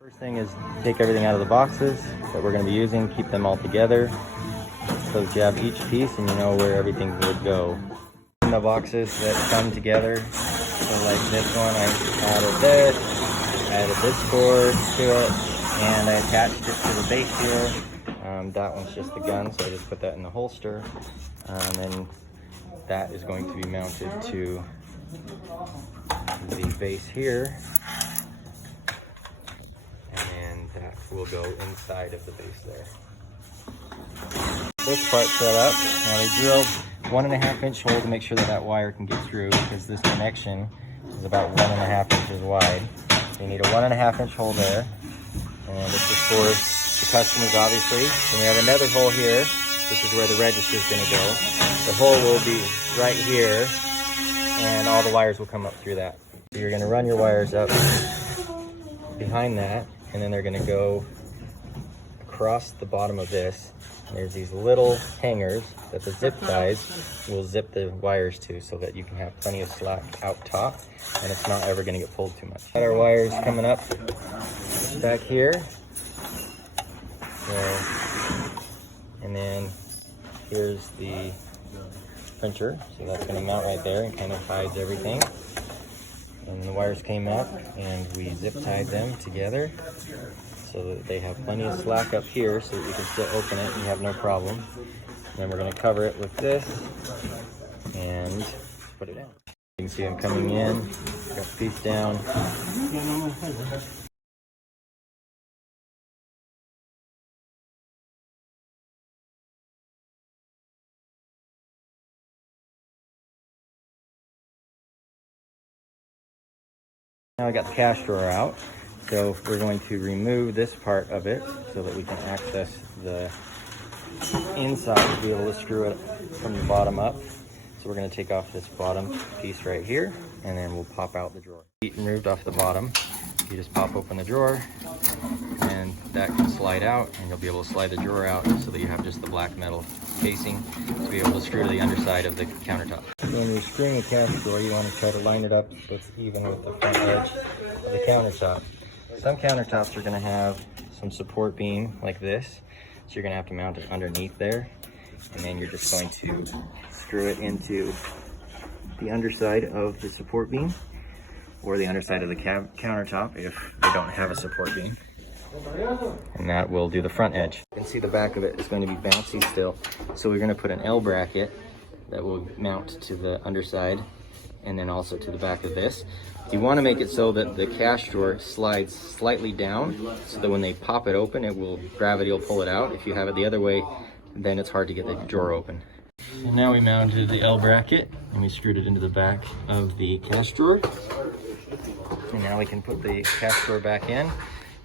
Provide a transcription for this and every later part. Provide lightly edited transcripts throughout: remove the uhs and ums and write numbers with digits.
First thing is take everything out of the boxes that we're going to be using, keep them all together so that you have each piece and you know where everything would go. In the boxes that come together, so like this one, I added this cord to it, and I attached it to the base here. That one's just the gun, so I just put that in the holster, and that is going to be mounted to the base here. That will go inside of the base there. This part set up. Now they drilled 1.5 inch hole to make sure that that wire can get through, because this connection is about 1.5 inches wide. So you need a 1.5 inch hole there. And this is for the customers, obviously. Then we have another hole here. This is where the register is going to go. The hole will be right here, and all the wires will come up through that. So you're going to run your wires up behind that, and then they're going to go across the bottom of this. And there's these little hangers that the zip ties will zip the wires to, so that you can have plenty of slack out top and it's not ever going to get pulled too much. Got our wires coming up back here. So, and then here's the printer, so that's going to mount right there and kind of hides everything. And the wires came up and we zip tied them together so that they have plenty of slack up here so that you can still open it and you have no problem. And then we're going to cover it with this and put it down. You can see them coming in, got the piece down. Now I got the cash drawer out, so we're going to remove this part of it so that we can access the inside to be able to screw it from the bottom up. So we're going to take off this bottom piece right here, and then we'll pop out the drawer. Removed off the bottom, you just pop open the drawer, and that can slide out, and you'll be able to slide the drawer out so that you have just the black metal casing to be able to screw to the underside of the countertop. When you're screwing a cash drawer, you want to try to line it up so it's even with the front edge of the countertop. Some countertops are going to have some support beam like this, so you're going to have to mount it underneath there, and then you're just going to screw it into the underside of the support beam or the underside of the countertop if they don't have a support beam. And that will do the front edge. You can see the back of it is going to be bouncy still, so we're going to put an L bracket that will mount to the underside and then also to the back of this. You want to make it so that the cash drawer slides slightly down so that when they pop it open, gravity will pull it out. If you have it the other way, then it's hard to get the drawer open. And now we mounted the L bracket and we screwed it into the back of the cash drawer. And now we can put the cash drawer back in,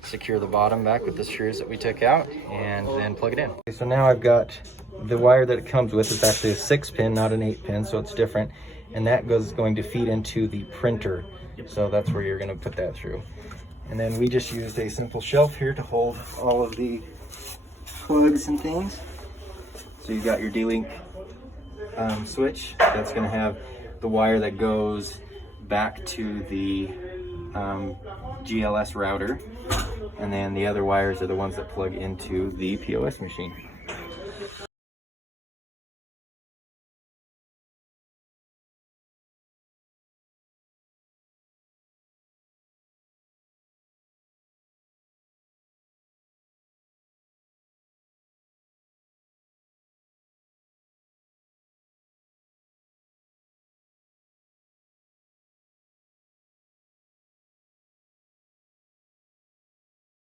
secure the bottom back with the screws that we took out, and then plug it in. Okay, so now I've got the wire that it comes with. It's actually a 6-pin, not an 8-pin, so it's different. And that going to feed into the printer. So that's where you're going to put that through. And then we just used a simple shelf here to hold all of the plugs and things. So you've got your D-Link switch. That's going to have the wire that goes back to the GLS router. And then the other wires are the ones that plug into the POS machine.